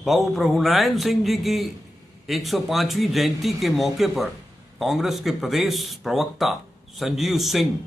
बाबू प्रभुनारायण सिंह जी की 105वीं जयंती के मौके पर कांग्रेस के प्रदेश प्रवक्ता संजीव सिंह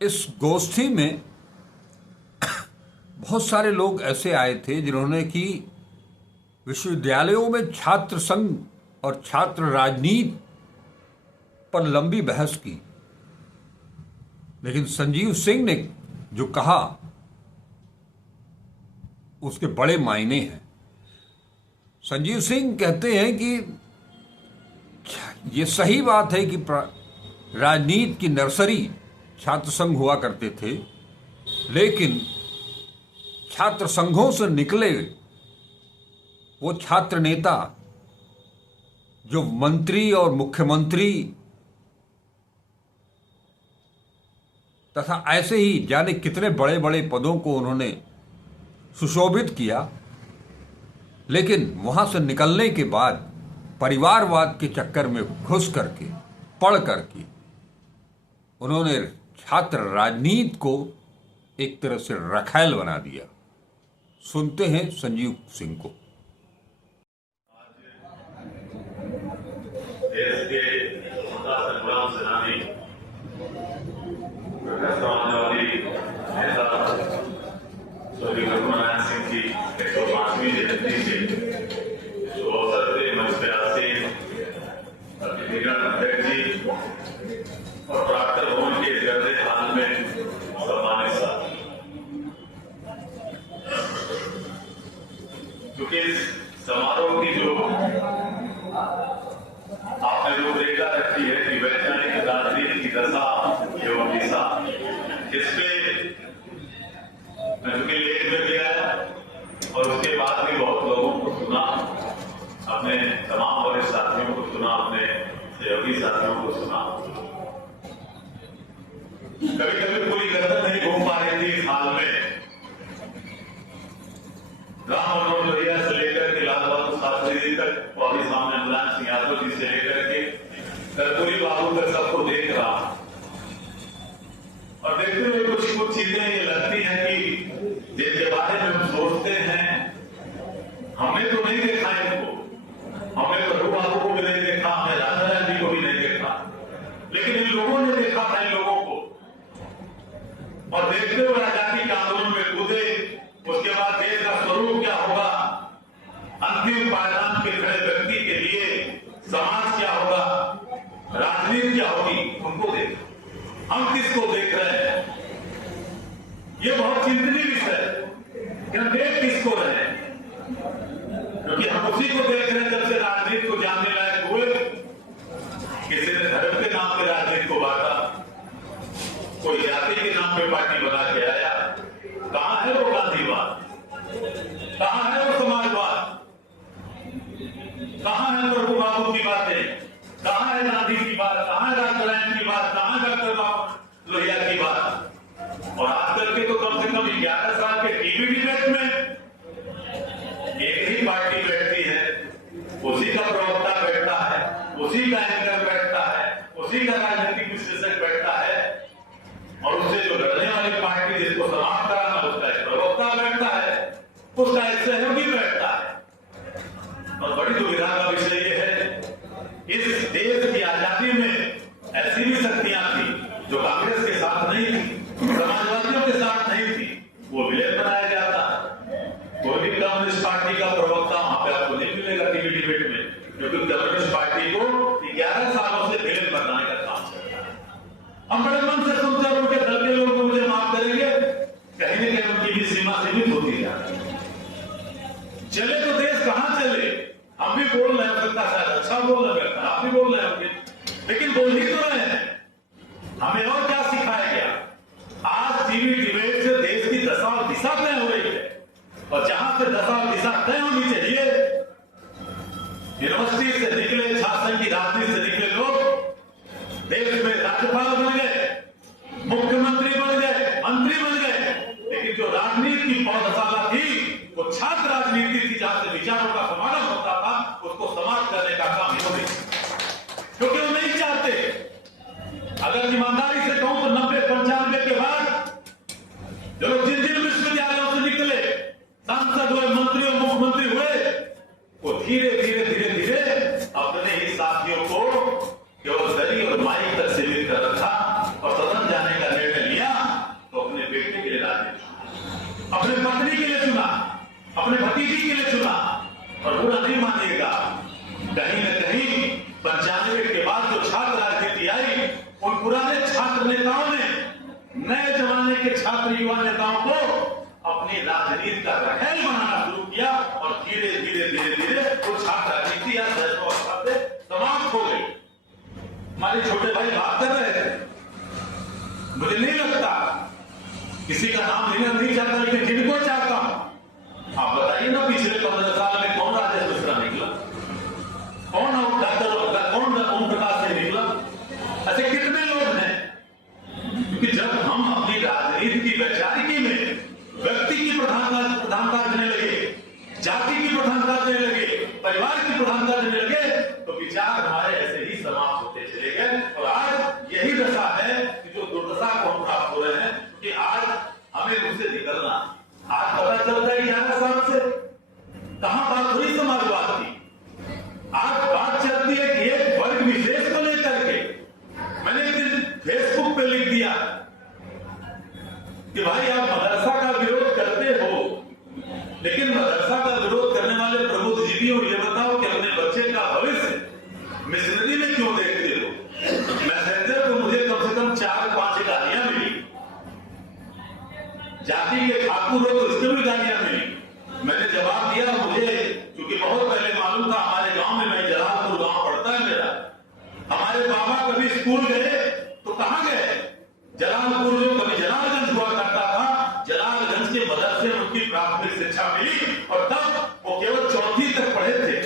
इस गोष्ठी में बहुत सारे लोग ऐसे आए थे जिन्होंने कि विश्वविद्यालयों में छात्र संघ और छात्र राजनीति पर लंबी बहस की, लेकिन संजीव सिंह ने जो कहा उसके बड़े मायने हैं। संजीव सिंह कहते हैं कि ये सही बात है कि राजनीति की नर्सरी छात्र संघ हुआ करते थे, लेकिन छात्र संघों से निकले वो छात्र नेता जो मंत्री और मुख्यमंत्री तथा ऐसे ही जाने कितने बड़े बड़े पदों को उन्होंने सुशोभित किया, लेकिन वहां से निकलने के बाद परिवारवाद के चक्कर में घुस करके पढ़ करके उन्होंने छात्र राजनीति को एक तरह से रखैल बना दिया। सुनते हैं संजीव सिंह को। देश के स्वतंत्रता संग्राम सेनानी समाजवादी नेता स्वर्गीय प्रभुनारायण सिंह की 105वीं जयंती के शुभ अवसर पे मंच पे आसीन अतिथिगण अध्यक्ष जी और प्रार्थना भवन के गर्दे हाल में सम्मानित साथी, क्योंकि इस समारोह की जो आपने जो रेखा रखी है कि वैज्ञानिक राजनीति की दशा एवं दिशा, इस पे मैं उनके लेख में भी आया और उसके बाद भी बहुत लोगों को सुना, अपने तमाम वरिष्ठ साथियों को सुना, अपने सहयोगी साथियों को सुना। कभी कभी पूरी गर्दन नहीं घूम पा रही थी इस हाल में। राम मनोहर लोहिया से लेकर के लाल बहादुर शास्त्री जी तक और सामने मुलायम सिंह यादव जी से लेकर के कर्पूरी बाबू तक सबको देख रहा और देखते हुए कुछ चीजें ये लगती हैं कि जिनके बारे में हम सोचते हैं हमने तो नहीं देखा इनको, हमने प्रभु बाबू को भी नहीं देखा, हमने राजाराम जी को भी नहीं देखा, लेकिन इन लोगों ने देखा था इन लोगों को और देखते हुए आजादी के आंदोलन में कूदे। उसके बाद देश का स्वरूप क्या होगा, अंतिम पायदान पे खड़े व्यक्ति के लिए समाज क्या होगा, राजनीति क्या होगी, उनको देख, हम किसको देख रहे हैं, ये बहुत चिंतनीय विषय है कि हम देख किसको रहे हैं, क्योंकि हम उसी को देख रहे हैं जब से राजनीति को जानने लायक हुए। किसी ने धर्म के नाम पे राजनीति को बांटा, कोई जाति के नाम पे पार्टी बना के आया। कहां है वो गांधीवाद, कहां है वो समाजवाद, कहां है प्रभु बाबू की बातें, कहां है गांधी की बात, कहां है राजाराम की बात, कहां है डॉक्टर लोहिया की बात। और आजकल के तो कम से कम 11 साल के टीवी डिबेट में एक ही पार्टी बैठती है, उसी का प्रवक्ता बैठता है, उसी का एंकर बैठता है, उसी का राजनीतिक विश्लेषक बैठता है और उससे जो लड़ने वाली पार्टी जिसको समाप्त कराना उसका एक प्रवक्ता बैठता है, उसका एक सहयोगी बैठता है। और बड़ी दुविधा का विषय ये है, इस देश की आजादी में ऐसी भी शक्तियां थी जो कांग्रेस के साथ नहीं थी, समाजवादियों के साथ नहीं थी, वो विलेन बनाया जाता। कोई भी कम्युनिस्ट पार्टी का प्रवक्ता वहां पे आपको नहीं मिलेगा टीवी डिबेट में, क्योंकि कम्युनिस्ट पार्टी को 11 सालों से विलेन बनाने का काम करता है। हम बड़े मन से सुनते हैं उनके दल के लोग मुझे माफ करेंगे, कहीं न कहीं उनकी भी सीमा सीमित होती है। चले तो देश कहां चले, हम भी बोल रहे हैं, शायद अच्छा बोल रहे हैं, आप भी बोल रहे होंगे, लेकिन बोल ही तो रहे हैं। हमें और क्या सिखाया गया? आज टीवी डिबेट से देश की दशा और दिशा तय हो रही है, और जहां से दशा और दिशा तय होनी चाहिए, यूनिवर्सिटी से निकले, छात्र की राजनीति से निकले लोग देश में राज्यपाल बन गए, मुख्यमंत्री बन गए, मंत्री बन गए, लेकिन जो राजनीति की पौधशाला थी वो छात्र राजनीति थी, जहां से विचारों का समागम होता था, उसको समाप्त करने का काम इन्होंने, क्योंकि वो नहीं चाहते। अगर ईमानदारी से कहूं तो 90-95 के बाद जो लोग जिन जिन विश्वविद्यालयों से निकले, सांसद हुए, मंत्री धीरे धीरे धीरे धीरे अपने ही साथियों को केवल दली और माइक तक सीमित कर रखा और सदन जाने का निर्णय लिया तो अपने बेटे के लिए राजनीति चुना, अपने पत्नी के लिए चुना, अपने भतीजी के लिए चुना। और बुरा नहीं मानिएगा, कहीं न कहीं 95 के बाद जो छात्र राजनीति आई, उन पुराने छात्र नेताओं ने नए जमाने के छात्र युवा नेताओं को अपनी राजनीति का रखेल बनाना शुरू किया और धीरे धीरे धीरे धीरे वो छात्र राजनीति या अवस्था से समाप्त हो गई। हमारे छोटे भाई बात कर रहे थे, मुझे नहीं लगता, किसी का नाम लेना नहीं चाहता, लेकिन जिनको चाहता हूं, आप बताइए ना पिछले 15 साल में कौन राजेश मिश्रा निकला, कौन डॉक्टर, कौन ओम प्रकाश से निकला? ऐसे कितने लोग हैं? क्योंकि जब हम अपनी राजनीति की वैचारिकी में व्यक्ति की प्रधानता देने लगे, जाति की प्रधानता देने लगे, परिवार की प्रधानता देने लगे, तो विचार हमारे ऐसे ही समाप्त होते चले गए। और आज यही दशा है कि जो दुर्दशा को हम प्राप्त हो रहे हैं कि आज हमें उससे निकलना, आज पता चलता है 11 साल से कहां बात हुई समाजवाद की। आज बात चलती है कि एक वर्ग विशेष को लेकर के मैंने एक दिन फेसबुक पे लिख दिया कि भाई आप मदरसा का विरोध करते हो, लेकिन मदरसा का विरोध करने वाले प्रबुद्ध जीवी और ये बताओ कि अपने बच्चे का भविष्य मिशनरी में क्यों देखते हो? मैसेंजर को मुझे कम से कम 4-5 गालियां मिली, जाति के ठाकुर हो तो इसको भी गालियां मिली। मैंने जवाब दिया, मुझे क्योंकि बहुत पहले मालूम था, हमारे गांव में, मैं जलालपुर गांव पड़ता है मेरा, हमारे बाबा कभी स्कूल गए तो कहां गए? जलालपुर, जो कभी जलालगंज हुआ करता था, जलालगंज के मदरसे में उनकी प्राथमिक शिक्षा मिली और तब वो केवल 4वीं तक पढ़े थे।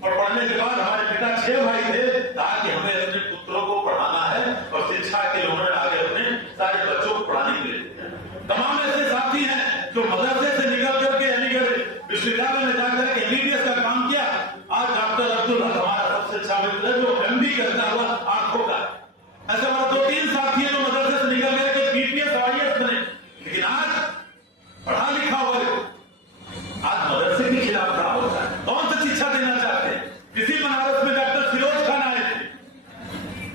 और पढ़ने के बाद हमारे पिता 6 भाई थे, ताकि हमें अपने पुत्रों को पढ़ाना है और शिक्षा के लिए आगे अपने सारे बच्चों को पढ़ाने के लिए। तमाम ऐसे साथी हैं जो मदरसे से निकल करके अलीगढ़ विश्वविद्यालय में जाकर के MBBS का काम किया। आज डॉक्टर अब्दुल हक हमारा सबसे अच्छा मित्र है, जो MD करता हुआ आंखों का। ऐसे हमारे 2-3 साथी हैं जो मदरसे से निकल करके BPS IAS बने, लेकिन आज पढ़ा लिखा वर्ग आज मदरसे के खिलाफ खड़ा होता है। कौन सी शिक्षा देना चाहते हैं? किसी बनारस में डॉक्टर फिरोज खान आए थे,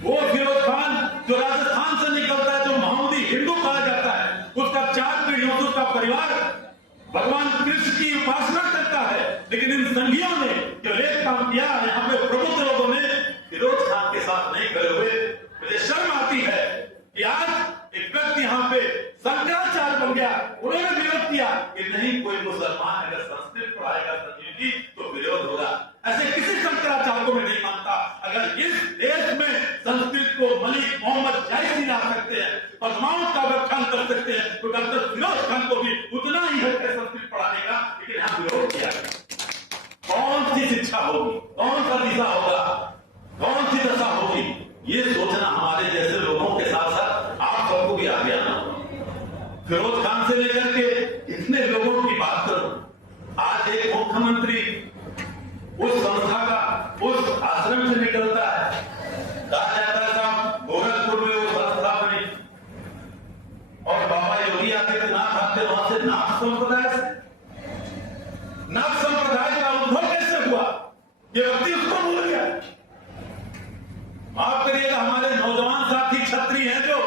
वो फिरोज खान जो राजस्थान से निकलता है, जो मोहम्मदी हिंदू कहा जाता है, उसका 4 पीढ़ियों से उसका परिवार भगवान कृष्ण की उपासना करता है। लेकिन इन संघियों ने केवल एक काम किया, यहाँ पे प्रबुद्ध लोगों ने फिरोज खान के साथ नहीं खड़े हुए। मुझे शर्म आती है कि आज एक व्यक्ति यहाँ पे शंकराचार्य बन गया, उन्होंने विरोध किया कि नहीं, कोई मुसलमान अगर संस्कृत पढ़ाएगा संजीव जी तो विरोध होगा। ऐसे किसी शंकराचार्य को मैं नहीं मानता। अगर इस देश में संस्कृत को मलिक मोहम्मद जायसी ला सकते हैं, पद्मावत का व्याख्यान कर सकते हैं, तो डॉक्टर फिरोज खान को भी उतना ही हक है संस्कृत पढ़ाने का, लेकिन यहाँ विरोध किया। कौन सी शिक्षा होगी, कौन सा दिशा होगा, कौन सी दशा होगी, ये सोचना हमारे जैसे लोगों के साथ साथ आप सबको भी आगे आना। फिरोज खान से लेकर के इतने लोगों की बात करो, आज एक मुख्यमंत्री उस संस्था का, उस आश्रम से निकलता है, कहा जाता था गोरखपुर में वो संस्था बनी और बाबा योगी आदित्यनाथ आते, वहां से नाथ संप्रदाय का उद्भव कैसे हुआ, ये व्यक्ति उसको भूल गया। माफ करिएगा, हमारे नौजवान साथी छत्री हैं जो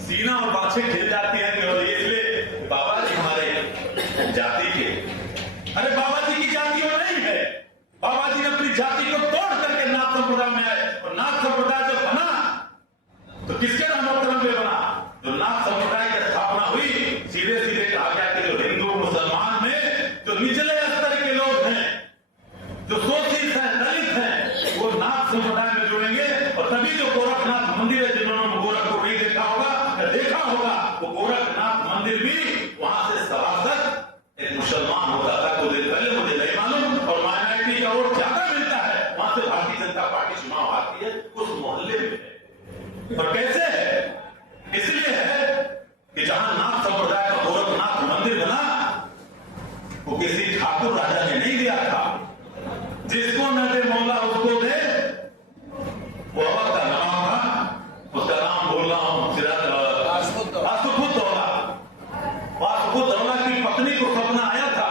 सीना और बाछे खेल जाते हैं केवल इसलिए बाबा जी हमारे जाति के। अरे बाबा जी की जाति वो नहीं है, बाबा जी ने अपनी जाति को तोड़ करके नाथ संप्रदाय में आए, और नाथ संप्रदाय जब बना तो किसके नामकरण में बना? जो नाथ संप्रदाय की स्थापना हुई, सीधे सीधे कहा गया कि जो हिंदू मुसलमान में जो निचले स्तर के लोग हैं, जो शोषित हैं, दलित हैं, वो नाथ संप्रदाय में जुड़ेंगे। और तभी जो गोरखनाथ मंदिर है, जिन्होंने गोरखपुर नहीं देखा होगा या देखा होगा, वो गोरखनाथ मंदिर भी वहां से सभासद एक मुसलमान होता था। कुछ दिन पहले, मुझे नहीं मालूम, और माइनॉरिटी का वोट ज्यादा मिलता है, वहां से भारतीय जनता पार्टी चुनाव आती है, उस मोहल्ले में है। और कैसे है? इसलिए है कि जहां नाथ संप्रदाय का गोरखनाथ मंदिर बना, वो किसी ठाकुर राजा ने नहीं दिया था। जिसको न दे मौला उसको दे, वो अवध का नाम था, उसका नाम बोल रहा हूं, वासुपुत दौला की पत्नी को सपना आया था,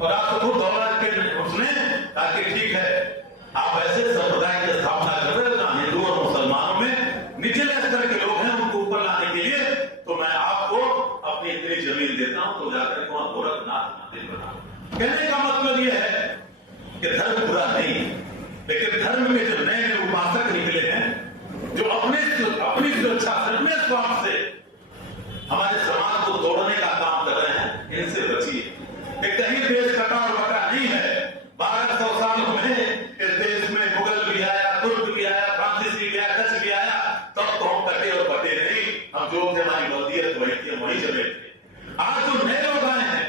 और वासुपुत दौला के उसने आप ऐसे संप्रदाय की स्थापना कर रहे हो जहां हिंदू और मुसलमानों में निचले स्तर के लोग हैं, उनको ऊपर लाने के लिए। तो मैं आपको अपनी इतनी जमीन देता हूं तो जाकर के वहां गोरखनाथ मंदिर बना। कहने का मतलब यह है कि धर्म बुरा नहीं है, लेकिन धर्म में जो नए नए उपासक निकले हैं, जो अपनी सुरक्षा अपने स्वार्थ से हमारे समाज को तोड़ने का काम कर रहे हैं, इनसे बचिए। कहीं देश कटा और बटा नहीं है। 1200 सालों में इस देश में मुगल भी आया, तुर्क भी आया, फ्रांसीसी भी आया, डच भी आया, तब तो हम कटे और बटे नहीं। हम जो थे, हमारी बल्दियत वही थी, वही जमे थे। आज जो नए लोग आए हैं,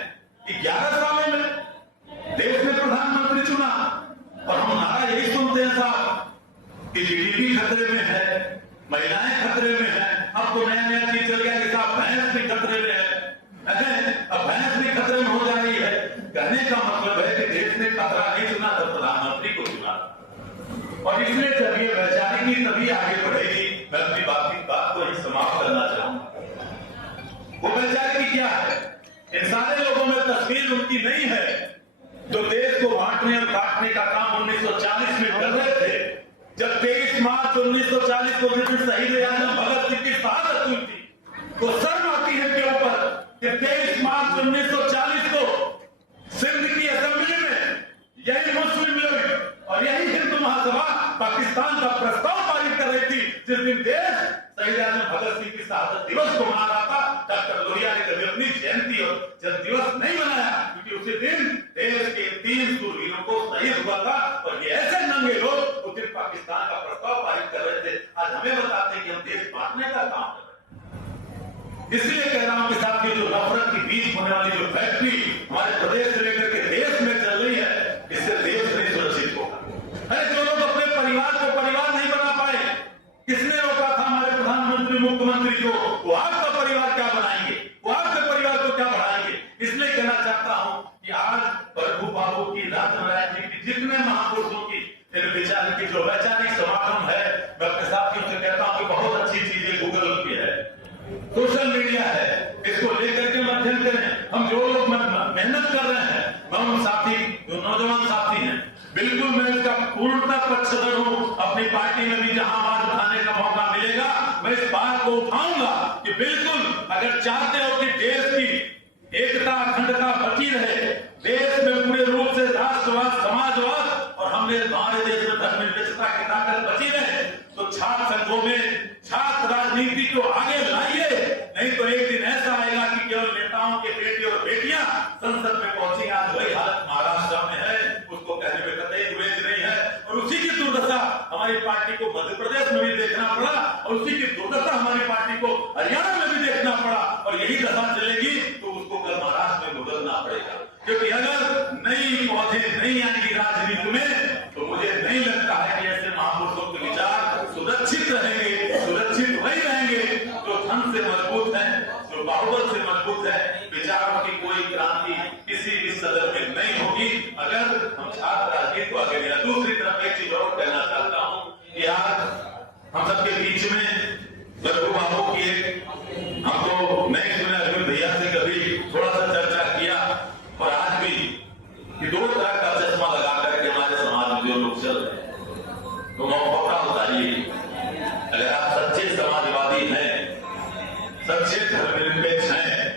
11 सालों में देश में प्रधानमंत्री चुना, और हम नारा यही सुनते हैं साहब कि जीडीपी खतरे में है, महिलाएं खतरे में है। अब तो नया नया चीज चल गया कि साहब भैंस भी खतरे में है। अब भैंस भी खतरे में हो जा रही है। कहने का मतलब है कि देश ने खतरा नहीं चुना, तो प्रधानमंत्री को चुना, और इसलिए जब ये वैचारिकी तभी आगे बढ़ेगी। मैं अपनी बात को ही समाप्त करना चाहूंगा। वो वैचारिकी क्या है? इन सारे लोगों में तस्वीर उनकी नहीं है जो देश को बांटने और काटने का काम 1940 में कर रहे थे। जब 23 मार्च 1940 को जिस दिन शहीद आजम भगत सिंह की शहादत हुई थी, तो शर्म आती है के ऊपर कि 23 मार्च 1940 को सिंध की असेंबली में यही मुस्लिम लीग और यही हिंदू महासभा पाकिस्तान का प्रस्ताव पारित कर रही थी। जिस दिन देश शहीद आजम भगत सिंह की शहादत दिवस को मना रहा था, डॉक्टर लोहिया ने कभी अपनी जयंती और जन्म दिवस नहीं मनाया, क्योंकि उसी दिन देश के 3 शूरवीरों को शहीद हुआ था। और ये ऐसे नंगे लोग उस दिन पाकिस्तान का प्रस्ताव पारित कर रहे थे, आज हमें बताते हैं कि हम देश बांटने का काम कर रहे हैं। इसलिए कह रहा हूं कि साहब की जो नफरत की बीज होने वाली जो फैक्ट्री हमारे प्रदेश से लेकर के देश में चल रही है, इससे देश नहीं सुरक्षित होगा। अरे जो लोग अपने परिवार को परिवार नहीं बना पाए, किसने रोका था हमारे प्रधानमंत्री मुख्यमंत्री को? वो आपका परिवार क्या बनाएंगे, वो आपके परिवार को क्या बढ़ाएंगे? इसलिए कहना चाहता हूं कि आज प्रभु बाबू की राजनारायण जी की जितने महापुरुषों की विचार की जो वैचारिक समागम है, मैं अपने साथियों से कहता हूं कि बहुत अच्छी चीज है। गूगल की है, सोशल मीडिया है, इसको लेकर के माध्यम से हम जो लोग मेहनत कर रहे हैं, मैं उन साथी जो नौजवान साथी हैं, बिल्कुल मैं इसका पूर्णतः पक्षधर हूं। अपनी पार्टी में भी जहां आवाज उठाने का मौका मिलेगा, मैं इस बात को उठाऊंगा कि बिल्कुल अगर चाहते हो कि देश की एकता अखंडता बची रहे, देश में पूरे रूप से राष्ट्रवाद समाजवाद और हमारे देश में धर्मनिरपेक्षता की ताकत बची रहे, तो छात्र संघों में छात्र राजनीति को आगे लाइए। नहीं तो एक दिन ऐसा आएगा कि केवल नेताओं के बेटे और बेटियां संसद में पहुंचेंगे। आज वही हालत महाराष्ट्र में है, उसको कहने में कतई गुरेज नहीं है। और उसी की दुर्दशा हमारी पार्टी को मध्य प्रदेश में भी देखना पड़ा, और उसी की दुर्दशा हमारी पार्टी को हरियाणा में भी देखना पड़ा। और यही दशा चलेगी तो उसको कल महाराष्ट्र में बदलना पड़ेगा, क्योंकि अगर नई पौधे नहीं आएंगी राजनीति में, तो मुझे नहीं लगता है कि ऐसे महापुरुषों के विचार सुरक्षित रहेंगे। सुरक्षित वही रहेंगे जो धन से मजबूत है, जो बाहुबल से मजबूत है। विचारों की कोई क्रांति किसी भी सदन में नहीं होगी अगर हम छात्र राजनीति को आगे बढ़ा। दूसरी तरफ एक चीज और कहना चाहता हूं कि आज हम सबके बीच में प्रभु बाबू की हम तो नहीं सुने, अरविंद भैया से कभी थोड़ा सा चर्चा किया, और आज भी कि 2 तरह का चश्मा लगा करके हमारे समाज में जो लोग चल रहे हैं, तो मौका उतारिए। अगर आप सच्चे समाजवादी हैं, सच्चे धर्मनिरपेक्ष हैं,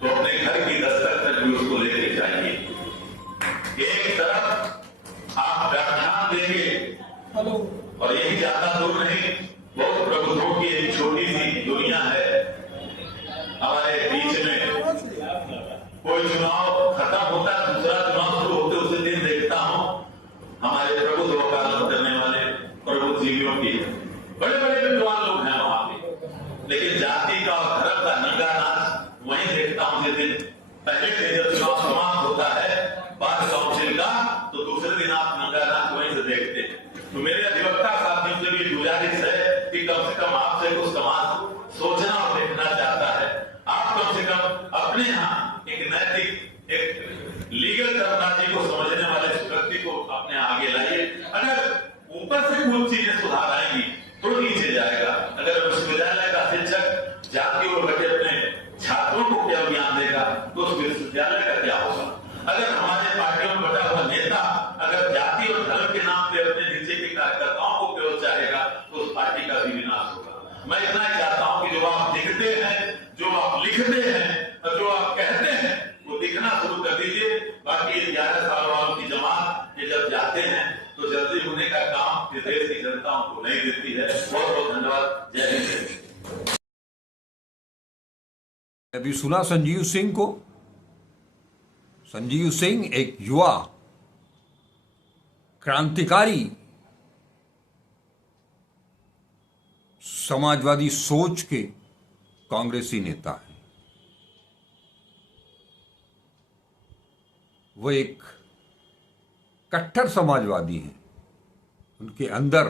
तो अपने घर की दस्तक तक भी उसको लेके जाइए। एक तरफ आप व्याख्यान देंगे, और यही ज्यादा दूर नहीं, बहुत प्रबुद्धों की एक छोटी सी दुनिया है हमारे बीच में। कोई चुनाव खत्म होता है, दूसरा चुनाव शुरू होते उसी दिन देखता हूं हमारे प्रबुद्ध वकालत करने वाले प्रबुद्ध जीवियों की बड़े बड़े विद्वान लोग हैं वहां पे, लेकिन जाति का और धर्म का नंगा नाच वहीं देखता हूं। जिस दिन पहले दिन जब चुनाव समाप्त होता है बार काउंसिल का, तो दूसरे दिन आप नंगा नाच वहीं से देखते हैं। तो मेरे अधिवक्ता साथियों से भी गुजारिश है कि कम से कम आपसे कुछ समाज सोचना और देखना चाहता है। आप कम से कम अपने यहाँ एक नैतिक, एक लीगल टर्मिनोलॉजी को समझने वाले व्यक्ति को अपने आगे लाइए। अगर ऊपर से कुछ चीजें सुधार आएंगी तो नीचे जाएगा। अगर विश्वविद्यालय का शिक्षक जाति और बटे अपने छात्रों को क्या ज्ञान देगा, तो उस विश्वविद्यालय का क्या होगा? अगर हमारे पार्टियों में बटा हुआ नेता अगर जाति और धर्म के नाम अभी सुना संजीव सिंह को। संजीव सिंह एक युवा क्रांतिकारी समाजवादी सोच के कांग्रेसी नेता हैं। वो एक कट्टर समाजवादी हैं। उनके अंदर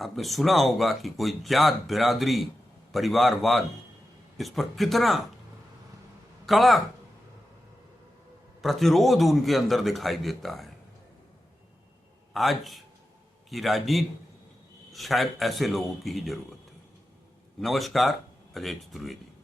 आपने सुना होगा कि कोई जात बिरादरी परिवारवाद इस पर कितना कड़ा प्रतिरोध उनके अंदर दिखाई देता है। आज की राजनीति शायद ऐसे लोगों की ही जरूरत है। नमस्कार, अजय चतुर्वेदी।